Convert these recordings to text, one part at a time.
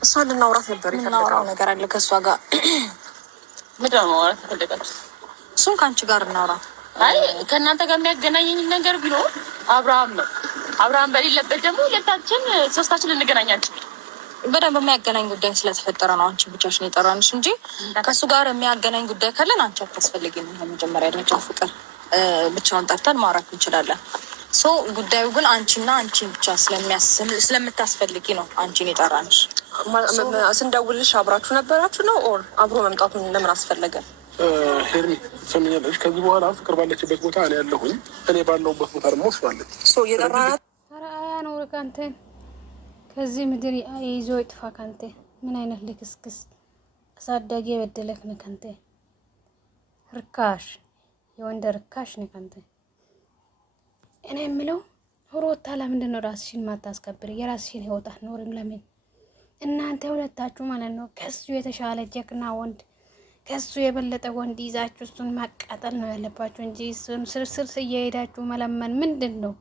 እሷን ልናውራት ነበር የፈለገው ነገር አለ ከእሷ ጋር ምንድን ነው ማውራት የፈለጋችሁ? እሱን ከአንቺ ጋር እናውራ። አይ ከእናንተ ጋር የሚያገናኘኝ ነገር ቢኖር አብርሃም ነው። አብርሃም በሌለበት ደግሞ ሁለታችን ሶስታችን እንገናኛለን። በደንብ የሚያገናኝ ጉዳይ ስለተፈጠረ ነው አንቺ ብቻሽን የጠራንሽ እንጂ ከእሱ ጋር የሚያገናኝ ጉዳይ ካለን አንቺ አታስፈልጊም። መጀመሪያ ደረጃ ፍቅር ብቻውን ጠርተን ማውራት እንችላለን። ጉዳዩ ግን አንቺና አንቺን ብቻ ስለምታስፈልጊ ነው አንቺን የጠራንሽ። ስንደውልሽ አብራችሁ ነበራችሁ ነው ኦር አብሮ መምጣቱን ለምን አስፈለገ? ሄርሚ ሰምኛለሽ። ከዚህ በኋላ ፍቅር ባለችበት ቦታ እኔ ያለሁኝ፣ እኔ ባለሁበት ቦታ ደግሞ ወስባለች። የጠራናት አያ ነው ካንተ ከዚህ ምድር ይዞ ይጥፋ ካንተ። ምን አይነት ልክስክስ አሳዳጊ የበደለክ ነው ካንተ። ርካሽ የወንድ ርካሽ ነው ካንተ። እኔ የምለው ሩታ ለምንድን ነው ራስሽን ማታስከብር? የራስሽን ህይወት አትኖርም? ለምን? እናንተ ሁለታችሁ ማለት ነው ከሱ የተሻለ ጀግና ወንድ ከሱ የበለጠ ወንድ ይዛችሁ እሱን ማቃጠል ነው ያለባችሁ እንጂ እሱን ስርስር እየሄዳችሁ መለመን ምንድን ነው?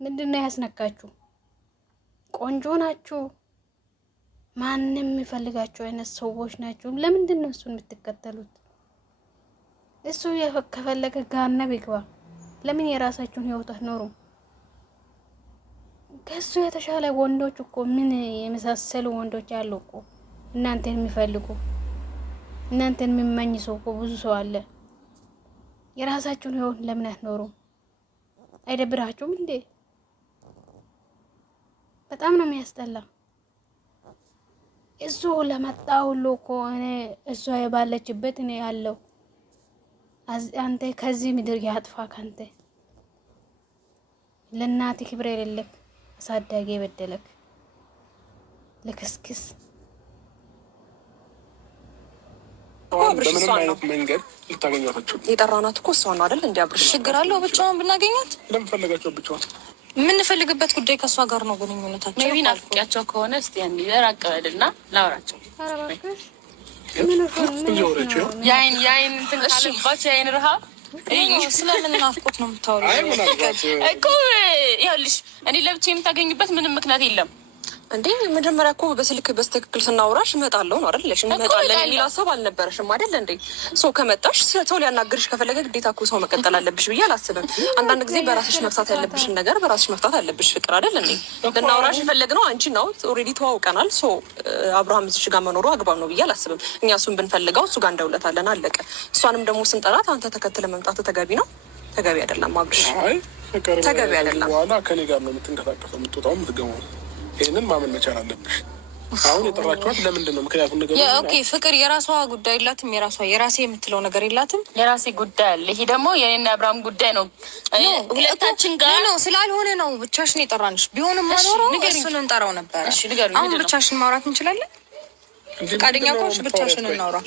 ምንድን ነው ያስነካችሁ? ቆንጆ ናችሁ፣ ማንም የሚፈልጋችሁ አይነት ሰዎች ናችሁ። ለምንድን ነው እሱን የምትከተሉት? እሱ ከፈለገ ጋነብ ይግባ። ለምን የራሳችሁን ህይወት አትኖሩም? ከሱ የተሻለ ወንዶች እኮ ምን የመሳሰሉ ወንዶች አሉ እኮ እናንተን የሚፈልጉ እናንተን የሚመኝ ሰው እኮ ብዙ ሰው አለ። የራሳችሁን ህይወት ለምን አትኖሩም? አይደብራችሁም እንዴ? በጣም ነው የሚያስጠላ። እሱ ለመጣ ሁሉ እኮ እኔ እሷ የባለችበት እኔ ያለው አንተ ከዚህ ምድር ያጥፋ ካንተ። ለእናት ክብር የሌለክ አሳዳጊ የበደለክ ልክስክስ። በምንም አይነት መንገድ ልታገኛታቸው የጠራናት እኮ እሷ ነው አይደል? እንዲያብርሽ ችግር አለው ብቻዋን ብናገኛት? ለምፈለጋቸው ብቻዋን የምንፈልግበት ጉዳይ ከእሷ ጋር ነው ግንኙነታቸው። ሜቢ ናፍቂያቸው ከሆነ እስቲ ራቅ በልና ላውራቸው። የአይን እንትን ካለባቸው የአይን ረሃብ ስለምን ናፍቆት ነው የምታወሪው እኮ? ይኸውልሽ እኔ ለብቻ የምታገኙበት ምንም ምክንያት የለም እንዴ። መጀመሪያ እኮ በስልክ በስትክክል ስናወራሽ እመጣለሁ ነው አይደል? እንመጣለን የሚል ሀሳብ አልነበረሽም አይደል እንዴ? ሰው ከመጣሽ ሰው ሊያናግርሽ ከፈለገ ግዴታ እኮ ሰው መቀጠል አለብሽ ብዬ አላስብም። አንዳንድ ጊዜ በራስሽ መፍታት ያለብሽን ነገር በራስሽ መፍታት አለብሽ። ፍቅር አይደል እንዴ? ልናወራሽ የፈለግነው አንቺ ነው። ኦልሬዲ ተዋውቀናል። አብርሃም እዚህ ጋር መኖሩ አግባብ ነው ብዬ አላስብም። እኛ እሱን ብንፈልገው እሱ ጋር እንደውለታለን፣ አለቀ። እሷንም ደግሞ ስንጠራት አንተ ተከትለ መምጣት ተገቢ ነው? ተገቢ አይደለም አብርሽ፣ ተገቢ አይደለም። በኋላ ከኔ ጋር ነው የምትንቀሳቀሰው፣ የምትወጣው፣ የምትገባው። ይህንን ማመን መቻል አለብሽ። አሁን የጠራችኋት ለምንድን ነው? ምክንያቱም ነገር ኦኬ፣ ፍቅር የራሷ ጉዳይ የላትም? የራሴ የምትለው ነገር የላትም? የራሴ ጉዳይ አለ። ይሄ ደግሞ የኔና አብርሃም ጉዳይ ነው። ሁለታችን ጋር ነው ስላልሆነ ነው ብቻሽን የጠራንሽ። ቢሆንም ማኖረው እሱን እንጠራው ነበር። አሁን ብቻሽን ማውራት እንችላለን። ፈቃደኛ ከሆንሽ ብቻሽን እናውራ።